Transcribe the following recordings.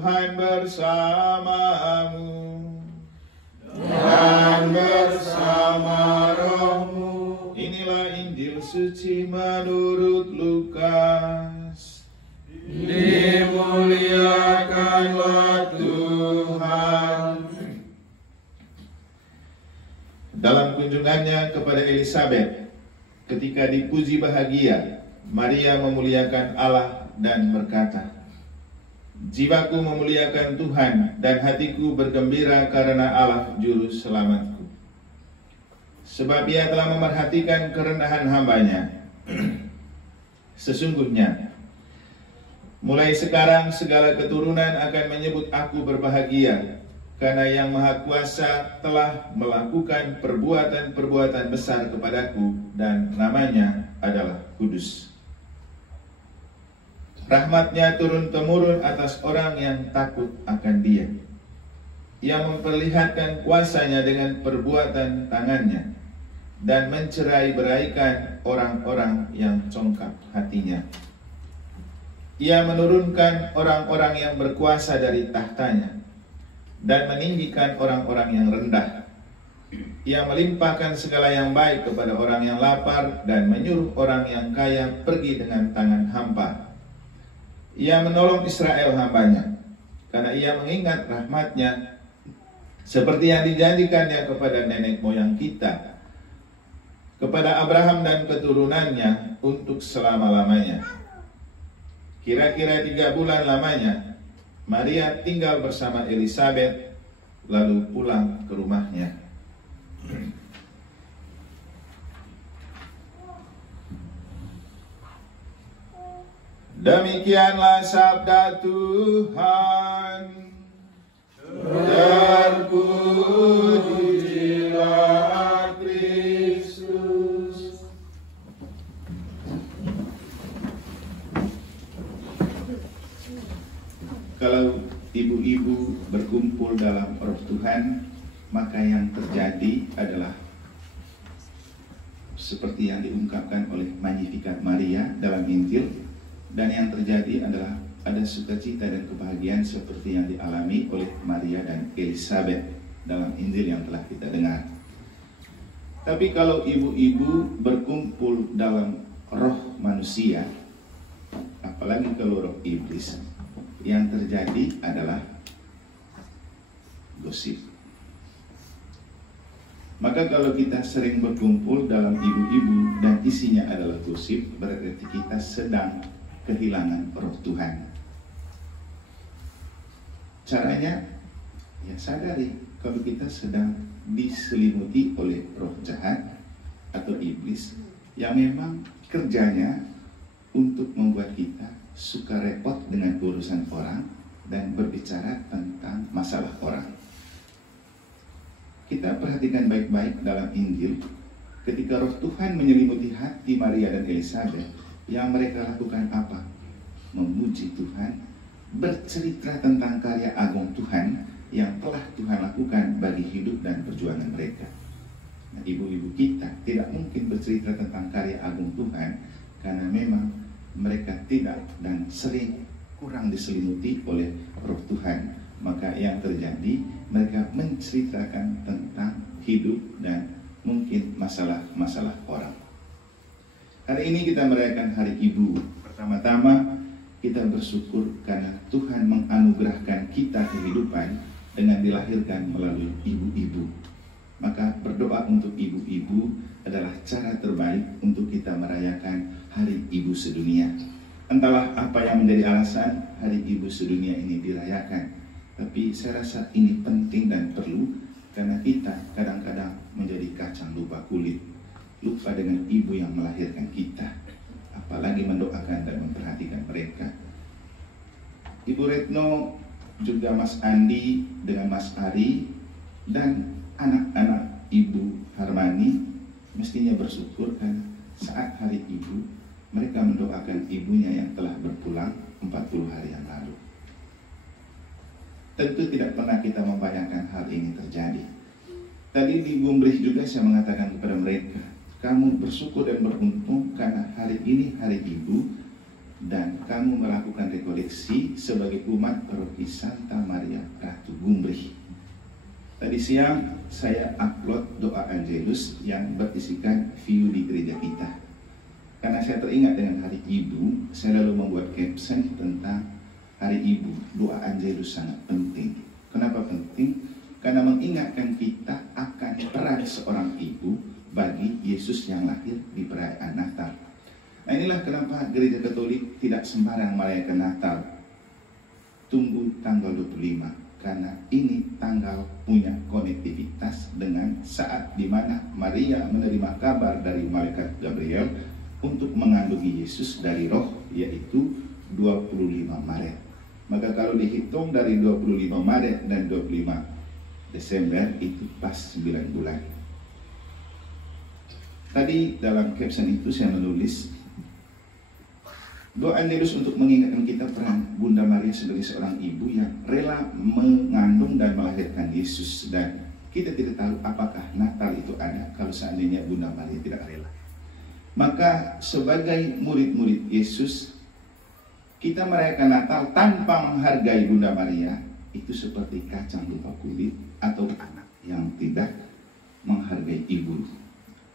Tuhan bersamamu dan bersama rohmu. Inilah Injil suci menurut Lukas. Dimuliakanlah Tuhan. Dalam kunjungannya kepada Elisabet, ketika dipuji bahagia, Maria memuliakan Allah dan berkata, "Jiwaku memuliakan Tuhan dan hatiku bergembira karena Allah juru selamatku. Sebab Ia telah memerhatikan kerendahan hamba-Nya. Sesungguhnya, mulai sekarang segala keturunan akan menyebut aku berbahagia, karena Yang Maha Kuasa telah melakukan perbuatan-perbuatan besar kepadaku dan namanya adalah kudus. Rahmat-Nya turun-temurun atas orang yang takut akan Dia. Ia memperlihatkan kuasa-Nya dengan perbuatan tangan-Nya dan mencerai-beraikan orang-orang yang congkak hatinya. Ia menurunkan orang-orang yang berkuasa dari tahtanya dan meninggikan orang-orang yang rendah. Ia melimpahkan segala yang baik kepada orang yang lapar dan menyuruh orang yang kaya pergi dengan tangan hampa. Ia menolong Israel hamba-Nya, karena Ia mengingat rahmat-Nya seperti yang dijanjikan-Nya kepada nenek moyang kita, kepada Abraham dan keturunannya untuk selama-lamanya." Kira-kira 3 bulan lamanya, Maria tinggal bersama Elisabet, lalu pulang ke rumahnya. Demikianlah sabda Tuhan. Terpujilah Kristus. Kalau ibu-ibu berkumpul dalam roh Tuhan, maka yang terjadi adalah seperti yang diungkapkan oleh Magnificat Maria dalam Injil. Dan yang terjadi adalah ada sukacita dan kebahagiaan seperti yang dialami oleh Maria dan Elisabet dalam Injil yang telah kita dengar. Tapi kalau ibu-ibu berkumpul dalam roh manusia, apalagi kalau roh iblis, yang terjadi adalah gosip. Maka kalau kita sering berkumpul dalam ibu-ibu dan isinya adalah gosip, berarti kita sedang kehilangan roh Tuhan. Caranya, ya sadari kalau kita sedang diselimuti oleh roh jahat atau iblis yang memang kerjanya untuk membuat kita suka repot dengan urusan orang dan berbicara tentang masalah orang. Kita perhatikan baik-baik dalam Injil, ketika roh Tuhan menyelimuti hati Maria dan Elisabet, yang mereka lakukan apa? Memuji Tuhan, bercerita tentang karya agung Tuhan yang telah Tuhan lakukan bagi hidup dan perjuangan mereka. Nah, ibu-ibu kita tidak mungkin bercerita tentang karya agung Tuhan karena memang mereka tidak dan sering kurang diselimuti oleh roh Tuhan. Maka yang terjadi, mereka menceritakan tentang hidup dan mungkin masalah-masalah orang. Hari ini kita merayakan Hari Ibu. Pertama-tama kita bersyukur karena Tuhan menganugerahkan kita kehidupan dengan dilahirkan melalui ibu-ibu. Maka berdoa untuk ibu-ibu adalah cara terbaik untuk kita merayakan Hari Ibu sedunia. Entahlah apa yang menjadi alasan Hari Ibu sedunia ini dirayakan, tapi saya rasa ini penting dan perlu karena kita kadang-kadang menjadi kacang lupa kulit. Lupa dengan ibu yang melahirkan kita, apalagi mendoakan dan memperhatikan mereka. Ibu Retno, juga Mas Andi dengan Mas Ari dan anak-anak Ibu Harmani mestinya bersyukur kan saat Hari Ibu mereka mendoakan ibunya yang telah berpulang 40 hari yang lalu. Tentu tidak pernah kita membayangkan hal ini terjadi. Tadi di Gumbrih juga saya mengatakan kepada mereka, kamu bersyukur dan beruntung karena hari ini Hari Ibu, dan kamu melakukan rekoleksi sebagai umat paroki Santa Maria Ratu Gumbrih. Tadi siang saya upload doa Angelus yang berisikan view di gereja kita. Karena saya teringat dengan Hari Ibu, saya lalu membuat caption tentang Hari Ibu. Doa Angelus sangat penting. Kenapa penting? Karena mengingatkan kita akan peran seorang ibu bagi Yesus yang lahir di perayaan Natal. Nah, inilah kenapa Gereja Katolik tidak sembarang merayakan Natal. Tunggu tanggal 25, karena ini tanggal punya konektivitas dengan saat di mana Maria menerima kabar dari Malaikat Gabriel untuk mengandungi Yesus dari roh, yaitu 25 Maret. Maka kalau dihitung dari 25 Maret dan 25 Desember itu pas 9 bulan. Tadi dalam caption itu saya menulis doa Angelus untuk mengingatkan kita peran Bunda Maria sebagai seorang ibu yang rela mengandung dan melahirkan Yesus. Dan kita tidak tahu apakah Natal itu ada kalau seandainya Bunda Maria tidak rela. Maka sebagai murid-murid Yesus, kita merayakan Natal tanpa menghargai Bunda Maria itu seperti kacang lupa kulit atau anak yang tidak menghargai ibu.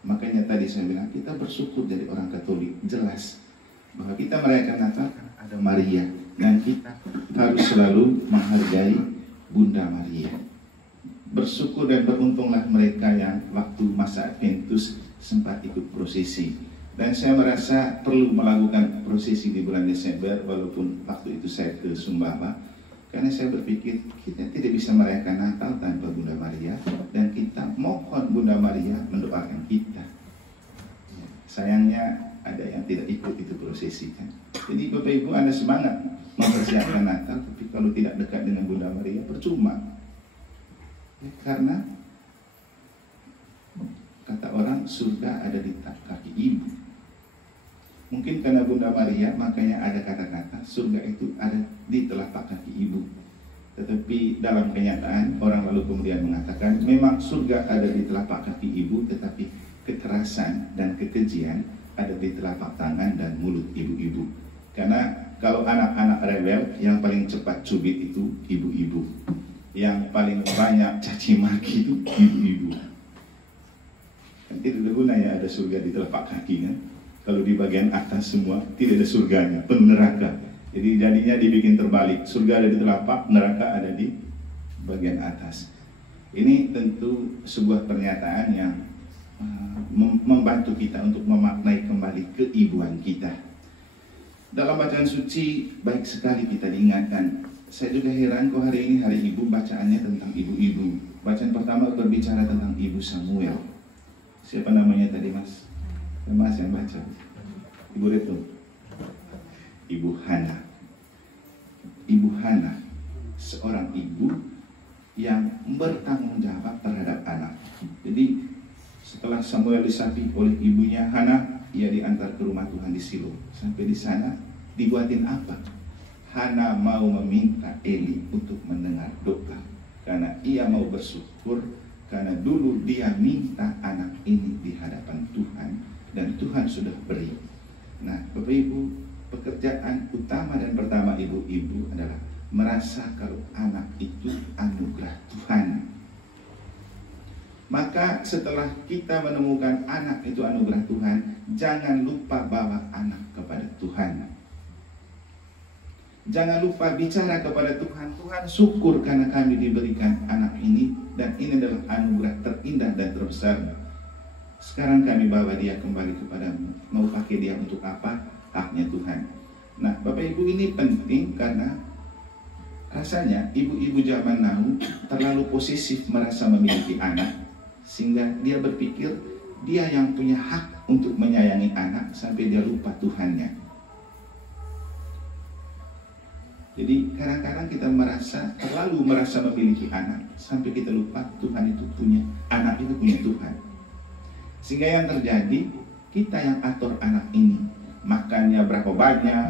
Makanya tadi saya bilang kita bersyukur dari orang Katolik, jelas bahwa kita merayakan Natal karena ada Maria, dan kita harus selalu menghargai Bunda Maria. Bersyukur dan beruntunglah mereka yang waktu masa Adventus sempat ikut prosesi. Dan saya merasa perlu melakukan prosesi di bulan Desember, walaupun waktu itu saya ke Sumbawa, karena saya berpikir kita tidak bisa merayakan Natal tanpa Bunda Maria, dan kita mohon Bunda Maria mendoakan kita. Sayangnya ada yang tidak ikut itu prosesi kan. Jadi Bapak Ibu, Anda semangat mempersiapkan Natal, tapi kalau tidak dekat dengan Bunda Maria percuma. Ya, karena kata orang surga ada di kaki ibu. Mungkin karena Bunda Maria makanya ada kata-kata surga itu ada di telapak kaki ibu. Tetapi dalam kenyataan orang lalu kemudian mengatakan memang surga ada di telapak kaki ibu, tetapi kekerasan dan kekejian ada di telapak tangan dan mulut ibu-ibu. Karena kalau anak-anak rewel yang paling cepat cubit itu ibu-ibu, yang paling banyak caci maki itu ibu-ibu. Kan tidak ada gunanya ada surga di telapak kaki kan. Kalau di bagian atas semua tidak ada surganya, penuh neraka. Jadi jadinya dibikin terbalik, surga ada di telapak, neraka ada di bagian atas. Ini tentu sebuah pernyataan yang membantu kita untuk memaknai kembali keibuan kita. Dalam bacaan suci baik sekali kita diingatkan. Saya juga heran kok hari ini hari ibu bacaannya tentang ibu-ibu. Bacaan pertama berbicara tentang Ibu Samuel. Siapa namanya tadi Mas? Mas yang baca. Ibu Reto. Ibu Hana. Ibu Hana, seorang ibu yang bertanggung jawab terhadap anak. Jadi setelah Samuel disapi oleh ibunya Hana, ia diantar ke rumah Tuhan di Silo. Sampai di sana dibuatin apa? Hana mau meminta Eli untuk mendengar doa, karena ia mau bersyukur karena dulu dia minta anak ini di hadapan Tuhan dan Tuhan sudah beri. Nah, Bapak Ibu, pekerjaan utama dan pertama ibu-ibu adalah merasa kalau anak itu anugerah Tuhan. Maka setelah kita menemukan anak itu anugerah Tuhan, jangan lupa bawa anak kepada Tuhan. Jangan lupa bicara kepada Tuhan. Tuhan, syukur karena kami diberikan anak ini, dan ini adalah anugerah terindah dan terbesar. Sekarang kami bawa dia kembali kepadamu. Mau pakai dia untuk apa? Haknya Tuhan. Nah, Bapak Ibu, ini penting karena rasanya ibu-ibu zaman now terlalu posesif merasa memiliki anak, sehingga dia berpikir dia yang punya hak untuk menyayangi anak sampai dia lupa Tuhannya. Jadi kadang-kadang kita terlalu merasa memiliki anak sampai kita lupa Tuhan itu punya, anak itu punya Tuhan. Sehingga yang terjadi, kita yang atur anak ini, makannya berapa banyak,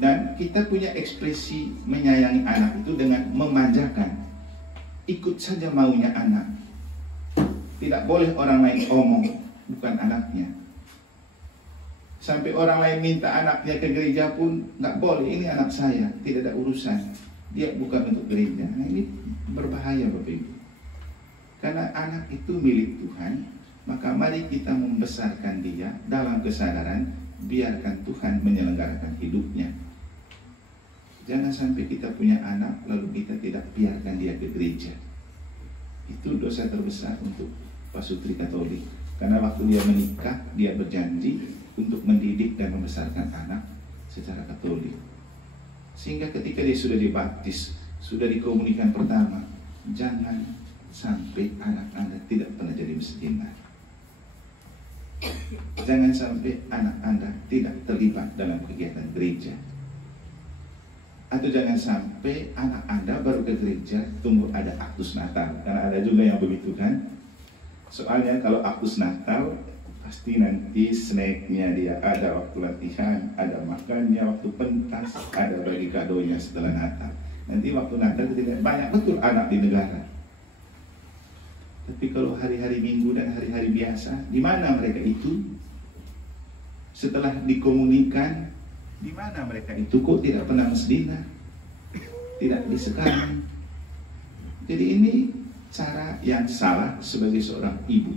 dan kita punya ekspresi menyayangi anak itu dengan memanjakan. Ikut saja maunya anak. Tidak boleh orang lain omong, bukan anaknya. Sampai orang lain minta anaknya ke gereja pun nggak boleh, ini anak saya, tidak ada urusan. Dia bukan untuk gereja. Nah, ini berbahaya Bapak Ibu. Karena anak itu milik Tuhan, maka mari kita membesarkan dia dalam kesadaran, biarkan Tuhan menyelenggarakan hidupnya. Jangan sampai kita punya anak lalu kita tidak biarkan dia ke gereja. Itu dosa terbesar untuk pasutri Katolik. Karena waktu dia menikah, dia berjanji untuk mendidik dan membesarkan anak secara Katolik. Sehingga ketika dia sudah dibaptis, sudah dikomunikan pertama, jangan sampai anak Anda tidak pernah jadi miskinah. Jangan sampai anak Anda tidak terlibat dalam kegiatan gereja. Atau jangan sampai anak Anda baru ke gereja tunggu ada aktus Natal. Karena ada juga yang begitu kan. Soalnya kalau aktus Natal pasti nanti snacknya dia ada waktu latihan, ada makannya waktu pentas, ada bagi kadonya setelah Natal. Nanti waktu Natal ketika banyak betul anak di negara. Tapi kalau hari-hari Minggu dan hari-hari biasa, di mana mereka itu? Setelah dikomunikan, di mana mereka itu? Kok tidak pernah mesdina? Tidak disekali. Jadi ini cara yang salah sebagai seorang ibu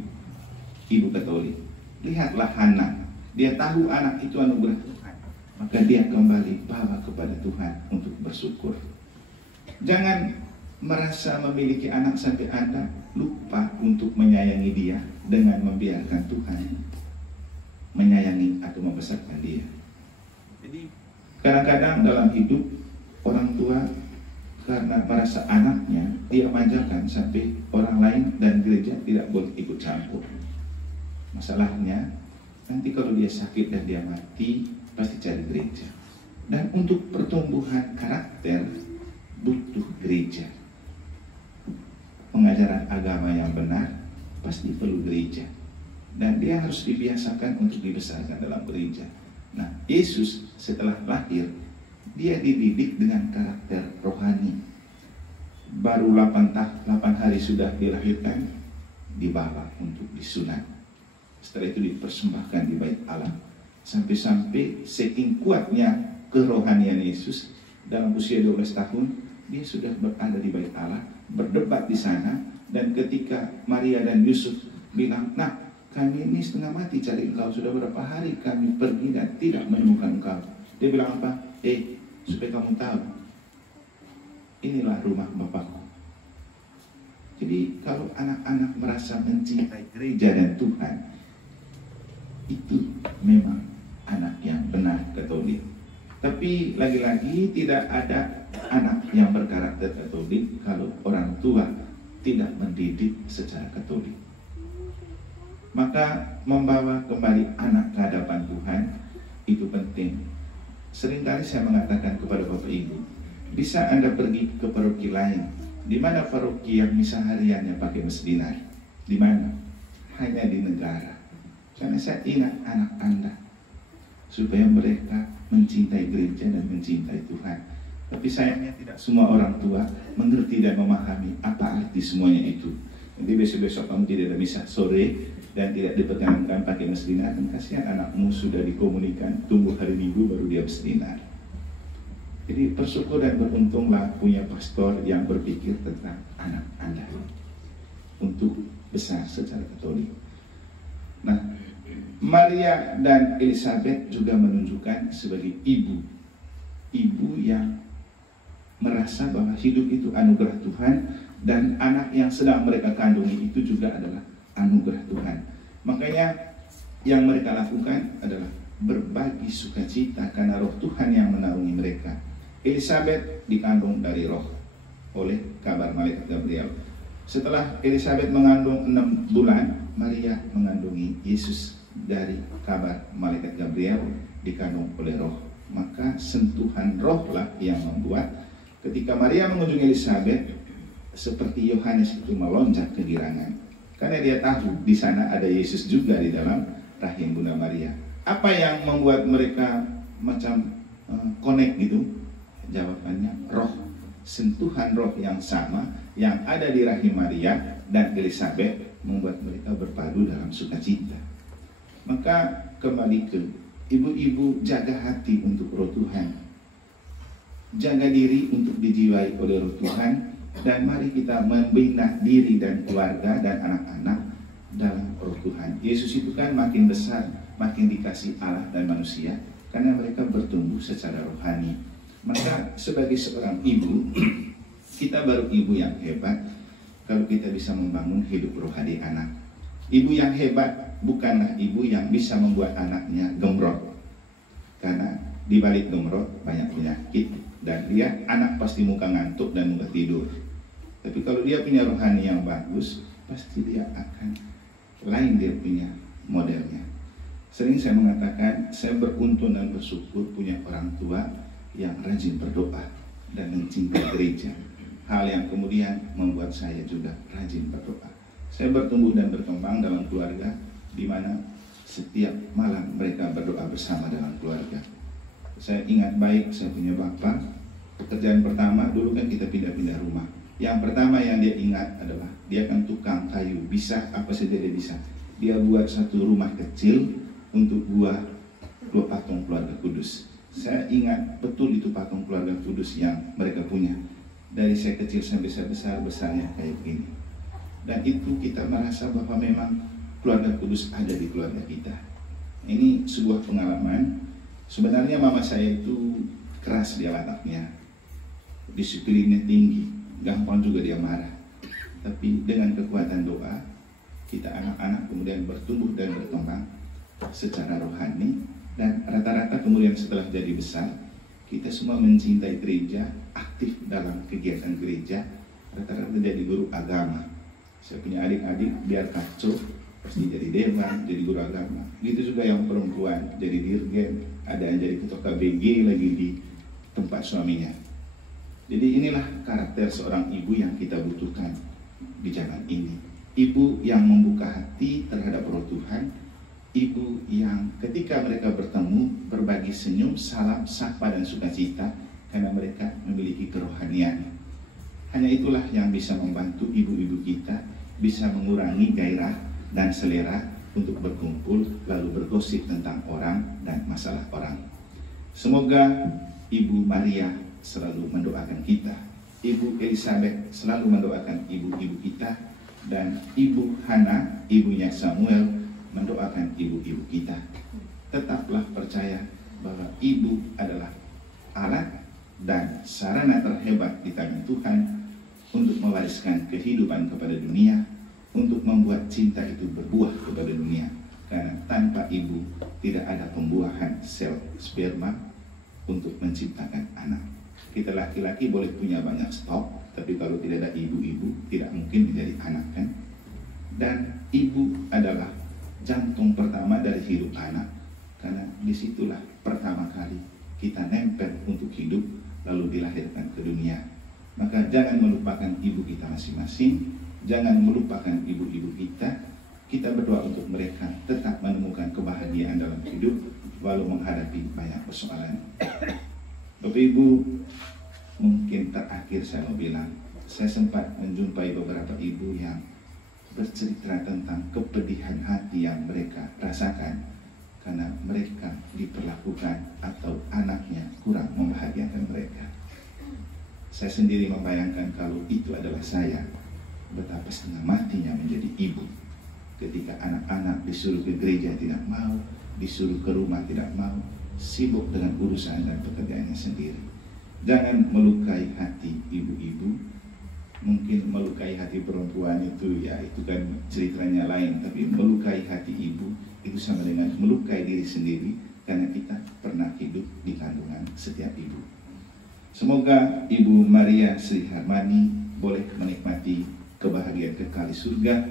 Katolik. Lihatlah Hana, dia tahu anak itu anugerah Tuhan, maka dia kembali bawa kepada Tuhan untuk bersyukur. Jangan merasa memiliki anak sampai Anda lupa untuk menyayangi dia dengan membiarkan Tuhan menyayangi atau membesarkan dia. Jadi kadang-kadang dalam hidup orang tua karena merasa anaknya dia manjakan sampai orang lain dan gereja tidak boleh ikut campur. Masalahnya nanti kalau dia sakit dan dia mati pasti cari gereja. Dan untuk pertumbuhan karakter butuh gereja. Pengajaran agama yang benar pasti perlu gereja. Dan dia harus dibiasakan untuk dibesarkan dalam gereja. Nah, Yesus setelah lahir dia dididik dengan karakter rohani. Baru 8 hari sudah dilahirkan, dibawa untuk disunat. Setelah itu dipersembahkan di bait Allah. Sampai-sampai saking kuatnya kerohanian Yesus, dalam usia 12 tahun dia sudah berada di bait Allah, berdebat di sana. Dan ketika Maria dan Yusuf bilang, "Nah, kami ini setengah mati cari engkau, sudah berapa hari kami pergi dan tidak menemukan engkau." Dia bilang apa? Supaya kamu tahu, inilah rumah Bapakku. Jadi kalau anak-anak merasa mencintai gereja dan Tuhan, itu memang anak yang benar Katolik. Tapi lagi-lagi tidak ada anak yang berkarakter Katolik kalau orang tua tidak mendidik secara Katolik. Maka membawa kembali anak ke hadapan Tuhan itu penting. Seringkali saya mengatakan kepada Bapak Ibu, bisa Anda pergi ke paroki lain. Di mana paroki yang misa hariannya pakai mesdinar? Di mana? Hanya di negara. Karena saya ingat anak Anda, supaya mereka mencintai gereja dan mencintai Tuhan. Tapi sayangnya tidak semua orang tua mengerti dan memahami apa arti semuanya itu. Jadi besok-besok kamu tidak ada misa sore dan tidak diperkenankan pakai mesdinar, dan kasihan anakmu sudah dikomunikan tunggu hari Minggu baru dia mesdinar. Jadi bersyukur dan beruntunglah punya pastor yang berpikir tentang anak Anda untuk besar secara Katolik. Nah, Maria dan Elizabeth juga menunjukkan sebagai ibu yang merasa bahwa hidup itu anugerah Tuhan, dan anak yang sedang mereka kandungi itu juga adalah anugerah Tuhan. Makanya yang mereka lakukan adalah berbagi sukacita karena roh Tuhan yang menaungi mereka. Elizabeth dikandung dari roh oleh kabar malaikat Gabriel. Setelah Elizabeth mengandung 6 bulan, Maria mengandungi Yesus dari kabar malaikat Gabriel, dikandung oleh roh. Maka sentuhan rohlah yang membuat ketika Maria mengunjungi Elizabeth, seperti Yohanes itu melonjak kegirangan. Karena dia tahu di sana ada Yesus juga di dalam rahim Bunda Maria. Apa yang membuat mereka macam connect gitu? Jawabannya roh. Sentuhan roh yang sama yang ada di rahim Maria dan Elizabeth membuat mereka berpadu dalam sukacita. Maka kembali ke Ibu-ibu, jaga hati untuk roh Tuhan. Jaga diri untuk dijiwai oleh roh Tuhan. Dan mari kita membina diri dan keluarga dan anak-anak dalam roh Tuhan. Yesus itu kan makin besar, makin dikasih Allah dan manusia, karena mereka bertumbuh secara rohani. Maka sebagai seorang ibu, kita baru ibu yang hebat kalau kita bisa membangun hidup rohani anak. Ibu yang hebat bukanlah ibu yang bisa membuat anaknya gemrot, karena di balik gemrot banyak penyakit, dan dia anak pasti muka ngantuk dan muka tidur. Tapi kalau dia punya rohani yang bagus, pasti dia akan lain, dia punya modelnya. Sering saya mengatakan, saya beruntung dan bersyukur punya orang tua yang rajin berdoa dan mencintai gereja. Hal yang kemudian membuat saya juga rajin berdoa. Saya bertumbuh dan berkembang dalam keluarga di mana setiap malam mereka berdoa bersama dalam keluarga. Saya ingat baik, saya punya bapak, pekerjaan pertama dulu kan kita pindah-pindah rumah. Yang pertama yang dia ingat adalah dia kan tukang kayu, bisa apa saja dia bisa. Dia buat satu rumah kecil untuk dua patung keluarga kudus. Saya ingat betul itu patung keluarga kudus yang mereka punya. Dari saya kecil sampai saya besar, besarnya kayak begini. Dan itu kita merasa bahwa memang keluarga kudus ada di keluarga kita. Ini sebuah pengalaman. Sebenarnya mama saya itu keras dia wataknya, disiplinnya tinggi, gampang juga dia marah. Tapi dengan kekuatan doa, kita anak-anak kemudian bertumbuh dan berkembang secara rohani. Dan rata-rata kemudian setelah jadi besar, kita semua mencintai gereja, aktif dalam kegiatan gereja. Rata-rata jadi guru agama. Saya punya adik-adik, biar kacau, pasti jadi dewan, jadi guru agama. Gitu juga yang perempuan, jadi dirgen, ada yang jadi ketua KBG lagi di tempat suaminya. Jadi inilah karakter seorang ibu yang kita butuhkan di zaman ini. Ibu yang membuka hati terhadap roh Tuhan, ibu yang ketika mereka bertemu berbagi senyum, salam, sapa dan sukacita karena mereka memiliki kerohanian. Hanya itulah yang bisa membantu ibu-ibu kita bisa mengurangi gairah dan selera untuk berkumpul lalu bergosip tentang orang dan masalah orang. Semoga Ibu Maria selalu mendoakan kita, Ibu Elizabeth selalu mendoakan ibu-ibu kita, dan Ibu Hana, ibunya Samuel, mendoakan ibu-ibu kita. Tetaplah percaya bahwa ibu adalah alat dan sarana terhebat di tangan Tuhan untuk mewariskan kehidupan kepada dunia, untuk membuat cinta itu berbuah kepada dunia. Karena tanpa ibu tidak ada pembuahan sel sperma untuk menciptakan anak. Kita laki-laki boleh punya banyak stok, tapi kalau tidak ada ibu-ibu tidak mungkin menjadi anak, kan? Dan ibu adalah jantung pertama dari hidup anak, karena disitulah pertama kali kita nempel untuk hidup lalu dilahirkan ke dunia. Maka jangan melupakan ibu kita masing-masing, jangan melupakan ibu-ibu kita. Kita berdoa untuk mereka tetap menemukan kebahagiaan dalam hidup walau menghadapi banyak persoalan. Bapak Ibu, mungkin terakhir saya mau bilang, saya sempat menjumpai beberapa ibu yang bercerita tentang kepedihan hati yang mereka rasakan karena mereka diperlakukan atau anaknya kurang membahagiakan mereka. Saya sendiri membayangkan kalau itu adalah saya, betapa setengah matinya menjadi ibu ketika anak-anak disuruh ke gereja tidak mau, disuruh ke rumah tidak mau, sibuk dengan urusan dan pekerjaannya sendiri. Jangan melukai hati ibu-ibu. Mungkin melukai hati perempuan itu ya itu kan ceritanya lain, tapi melukai hati ibu itu sama dengan melukai diri sendiri karena kita pernah hidup di kandungan setiap ibu. Semoga Ibu Maria Sri Harmani boleh menikmati kebahagiaan kekal di surga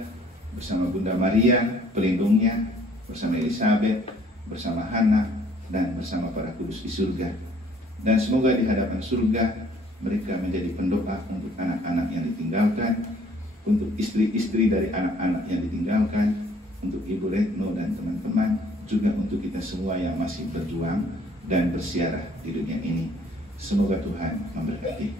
bersama Bunda Maria pelindungnya, bersama Elizabeth, bersama Hana, dan bersama para kudus di surga. Dan semoga di hadapan surga mereka menjadi pendoa untuk anak-anak yang ditinggalkan, untuk istri-istri dari anak-anak yang ditinggalkan, untuk Ibu Retno dan teman-teman, juga untuk kita semua yang masih berjuang dan bersiarah di dunia ini. Semoga Tuhan memberkati.